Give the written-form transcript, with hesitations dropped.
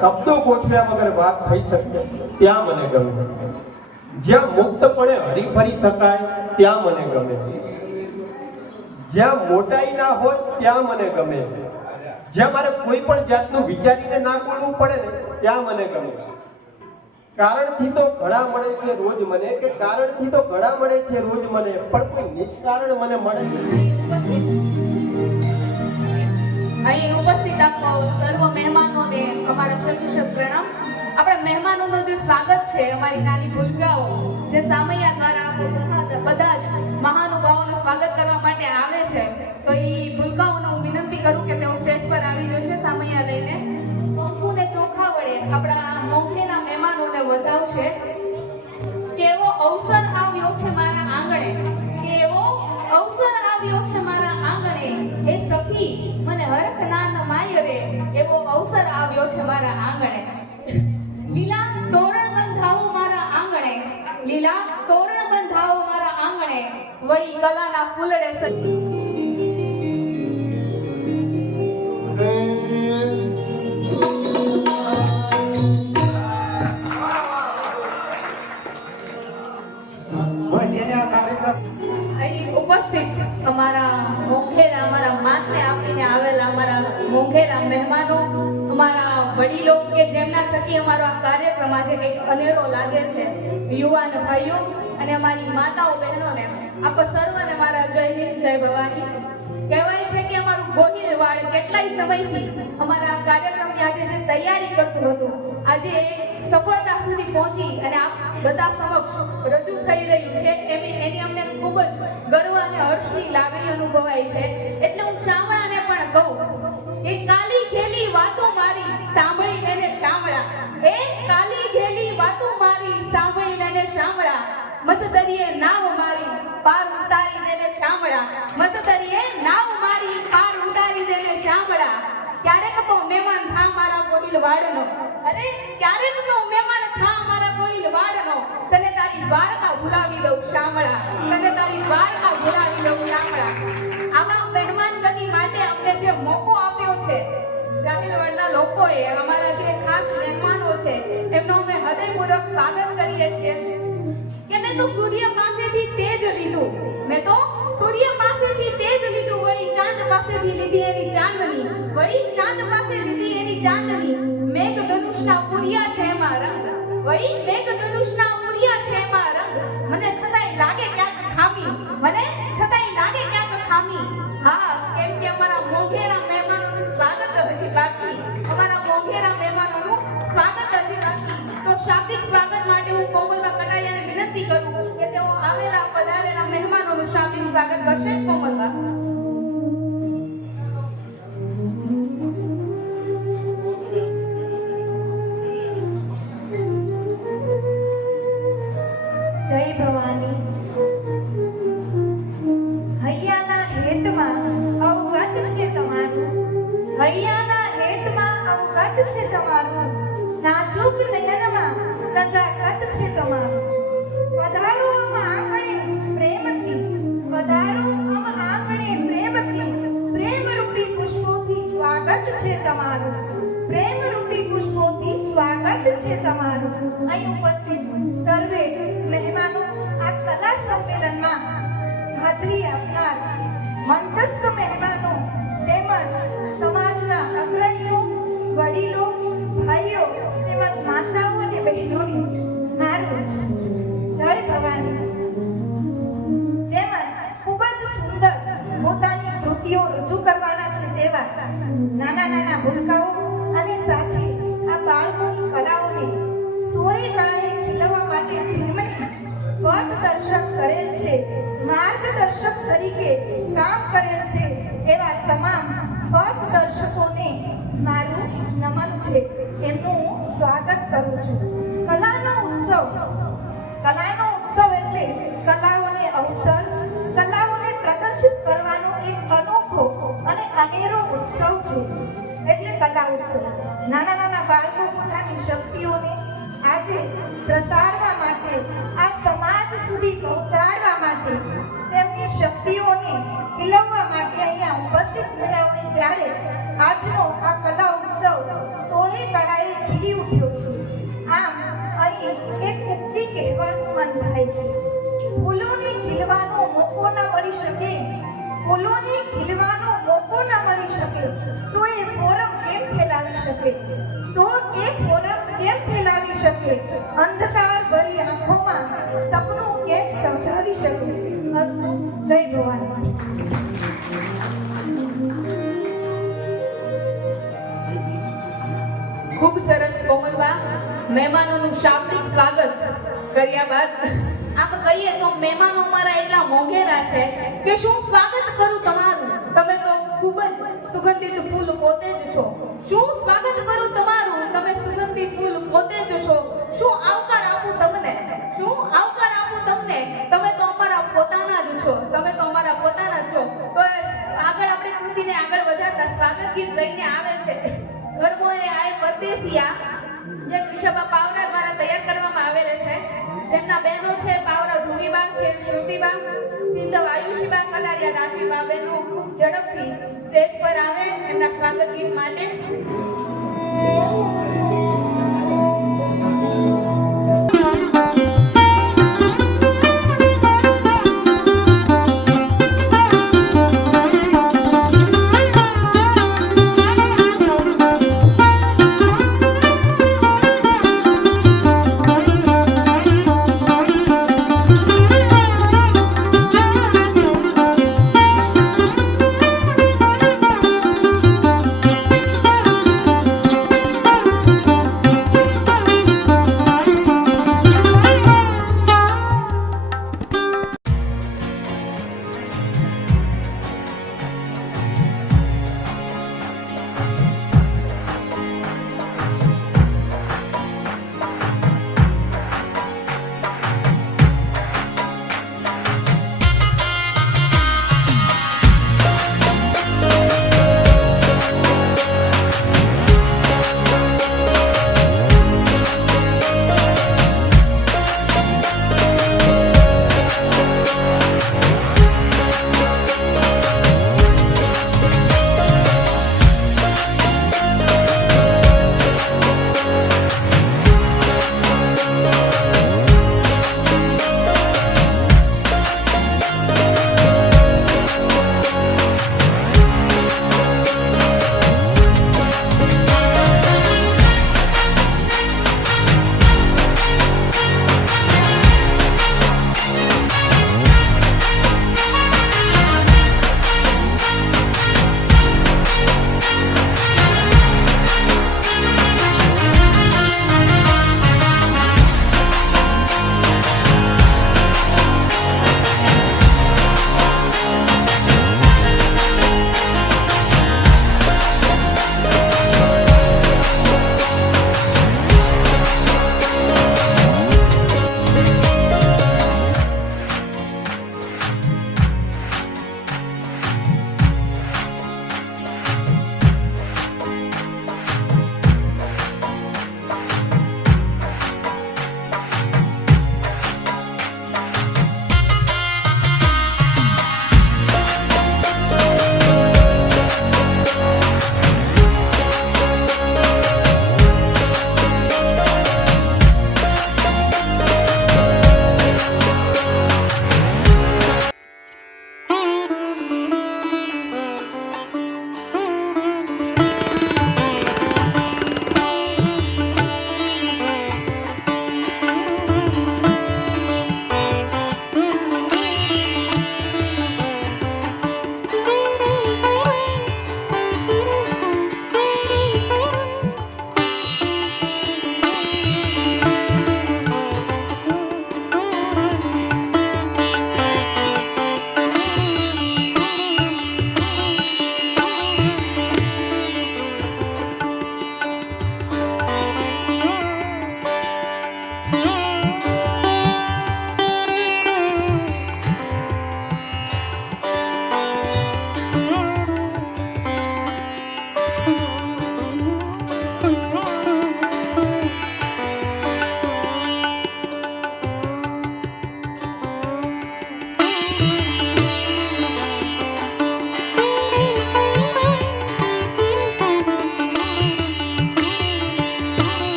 શબ્દો ગોઠવ્યા વગર વાત થઈ શકે ત્યાં મને ગમે. જ્યાં મુક્તપણે હરીફરી શકાય ત્યાં મને ગમે. જ્યાં મોટાઈ ના હોય ત્યાં મને ગમે. જ્યાં મારે કોઈ પણ જાતનું વિચારીને ના બોલવું પડે ને ત્યાં મને ગમે. કારણથી તો ઘણા મળે છે રોજ મને, કે કારણથી તો ઘણા મળે છે રોજ મને, પણ કોઈ નિષ્કારણ મને મળે અહીં ઉપસ્થિત આપો સર્વ મહેમાનોને અમારા સવિશેષ પ્રણામ. આપણા મહેમાનોનું જે સ્વાગત છે, અમારી નાની ભૂલકાઓ જે સામૈયા દ્વારા બધા જ મહાનુભાવોનું સ્વાગત કરવા માટે આવે છે, તો એ ભૂલકાઓને હું વિનંતી કરું કે તેઓ સ્ટેજ પર આવી જશે સામૈયા લઈને. કંકુ ને ચોખા વડે આપણા મોંઘેના મહેમાનોને વધાવશે. કેવો અવસર આવ્યો છે મારા આંગણે, કેવો અવસર આવ્યો છે મારા આંગણે, હે સખી મને હરખ ના નમાય રે, એવો અવસર આવ્યો છે મારા આંગણે. લીલા તોરણ બંધાવો મારા આંગણે, લીલા તોરણ બંધાવો મારા આંગણે, વળી કલાના ફૂલડે સજી. ઉપસ્થિત અમારા મોંઘેરા, અમારા માથે આપીને આવેલા અમારા મોંઘેરા મહેમાનો, અમારા વડીલો કે જેમના થકી અમારો આ કાર્યક્રમ આજે કંઈક અનેરો લાગે છે, યુવાન ભાઈઓ અને અમારી માતાઓ બહેનોને આપ સર્વને મારા જય હિન્દ જય ભવાની. કહેવાય છે કે અમારું ગોહિલવાડ કેટલાય સમયથી અમારા કાર્યક્રમની આજે જે તૈયારી કરતું હતું, આજે સફળતા સુધી પહોંચી અને આપ બધા સમક્ષ રજૂ થઈ રહ્યું છે, એની અમને ખૂબ જ ગર્વ અને હર્ષની લાગણી અનુભવાય છે. એટલે હું શામળાને પણ કહું કે કાલી ખેલી વાતો મારી સાંભળી લેને શામળા, એ કાલી ખેલી વાતો મારી સાંભળી લેને શામળા, મત દરિયે નાવ મારી પાર ઉતારી દેને શામળા, મત દરિયે નાવ મારી પાર ઉતારી દેને શામળા. ક્યારેક તો મહેમાન થા મારા ગોહિલવાડનો, અરે ક્યારેક તો મહેમાન થા મારા ગોહિલવાડનો, તને તારી દ્વારકા ભૂલાવી દઉં શામળા, તને તારી દ્વારકા ભૂલાવી દઉં શામળા. આવા મહેમાન ગતિ માટે અમને જે મોકો આપ્યો છે જાહિલવાડના લોકોએ, અમારા જે ખાસ મહેમાનો છે એમનો અમે હૃદયપૂર્વક સ્વાગત કરીએ છીએ. કે મેં તો સૂર્ય પાસેથી તેજ લીધું, મેં તો સૂર્ય પાસેથી તેજ લીધું, વળી ચાંદ પાસેથી લીધી એની ચાંદની, વળી ચાંદ પાસે લીધી એની ચાંદની, મેઘ ધનુષના પૂર્યા છે એમાં રંગ, વળી મેઘ ધનુષના પૂર્યા છે એમાં રંગ, મને છતાંય લાગે ક્યાંક ખામી, મને છતાંય લાગે ક્યાંક ખામી. હા, કેમ કે અમારા મોંઘેરા મહેમાનોનું સ્વાગત હજી બાકી, અમારા મોંઘેરા મહેમાનોનું સ્વાગત હજી બાકી. તો શાબ્દિક સ્વાગત માટે હું કોમલબા કટારિયાને વિનંતી કરું કે તેઓ આવેલા પધારેલા મહેમાનોનું શાબ્દિક સ્વાગત કરશે. કોમલબા. જય ભવાની. હૈયાના હેતમાં અવગત છે તમારું, હૈયાના હેતમાં અવગત છે તમારું, નાજુક નયનમાં નજાકત છે તમારું. પધારો આમ આંગણે પ્રેમથી, પધારો આમ આંગણે પ્રેમથી, પ્રેમરૂપી પુષ્પોથી સ્વાગત છે તમારું, પ્રેમરૂપી પુષ્પોથી સ્વાગત છે તમારું. અહીં ઉપસ્થિત સર્વે મહેમાનો, આ કલા સંમેલનમાં હાજરી આપનાર મંચસ્થ મહેમાનો તેમજ સમાજના અગ્રણીઓ, વડીલો, ભાઈઓ તેમજ માતાઓ અને બહેનોને મારું જય ભવાની. તેમજ ખૂબ જ સુંદર પોતાની કૃતિઓ રજૂ કરવાના છે તેવા નાના નાના ભૂલકાઓ અને સાથે આ બાળકોની કળાઓને સોળે કળાએ ખીલવવા માટે જેમણે પથદર્શક કરેલ છે, માર્ગદર્શક તરીકે કામ કરેલ છે, એવા તમામ પથદર્શકોને મારું નમન છે, એમનું સ્વાગત કરું છું. કલાનો ઉત્સવ એટલે કલાઓને અવસર, કલાઓને પ્રદર્શિત કરવાનો એક અનોખો અને અનેરો ઉત્સવ છે, એટલે કલા ઉત્સવ. નાના નાના બાળકો પોતાની શક્તિઓને આજે પ્રસારવા માટે, આ સમાજ સુધી પહોંચાડવા માટે, તેમની શક્તિઓને ખીલવવા માટે અહીંયા ઉપસ્થિત થયા હોય ત્યારે આજનો આ કલા ઉત્સવ ઉત્સવ 16 કળાએ ખીલી ઉઠ્યો છે. આમ અહીં એક ઉક્તિ કહેવાનું મન થાય છે. ફૂલોને ખીલવાનો મોકો ન મળી શકે, ફૂલોને ખીલવાનો મોકો ન મળી શકે તો એ ફોરમ કેમ ફેલાવી શકે, તો એ ફોરમ કેમ ફેલાવી શકે, અંધકાર ભરી આંખોમાં સપનું કેમ સમજાવી શકે. અસ્તુ. જય ભવાની. ખૂબ સરસ કોમલબા. મહેમાનોનું શાબ્દિક સ્વાગત કર્યા બાદ આમ કહીએ તો મહેમાનો અમારા એટલા મોંઘેરા છે કે શું સ્વાગત કરું તમારું. તમે તો ખૂબ જ સુગંધિત ફૂલ પોતે જ છો. શું સ્વાગત કરું તમારું, તમે સુગંધિત ફૂલ પોતે જ છો. શું આવકાર આપું તમને, શું આવકાર આપું તમને. તમે તો અમારા પોતાના જ છો, તમે તો અમારા પોતાના જ છો. તો આગળ આપણે કૃતિને આગળ વધારતા સ્વાગત ગીત લઈને આવે છે ગરબોએ આય પરદેસિયા, જે કૃષભા પાવરા દ્વારા તૈયાર કરવામાં આવેલ છે. જેમના બહેનો છે પાવરા ધુવીબા, ખેર શ્રુતિબા, સિંધવ આયુષીબા, કલારિયા રાઠીબા બહેનો ઝડપથી સ્ટેજ પર આવે એમના સ્વાગત ગીત માટે.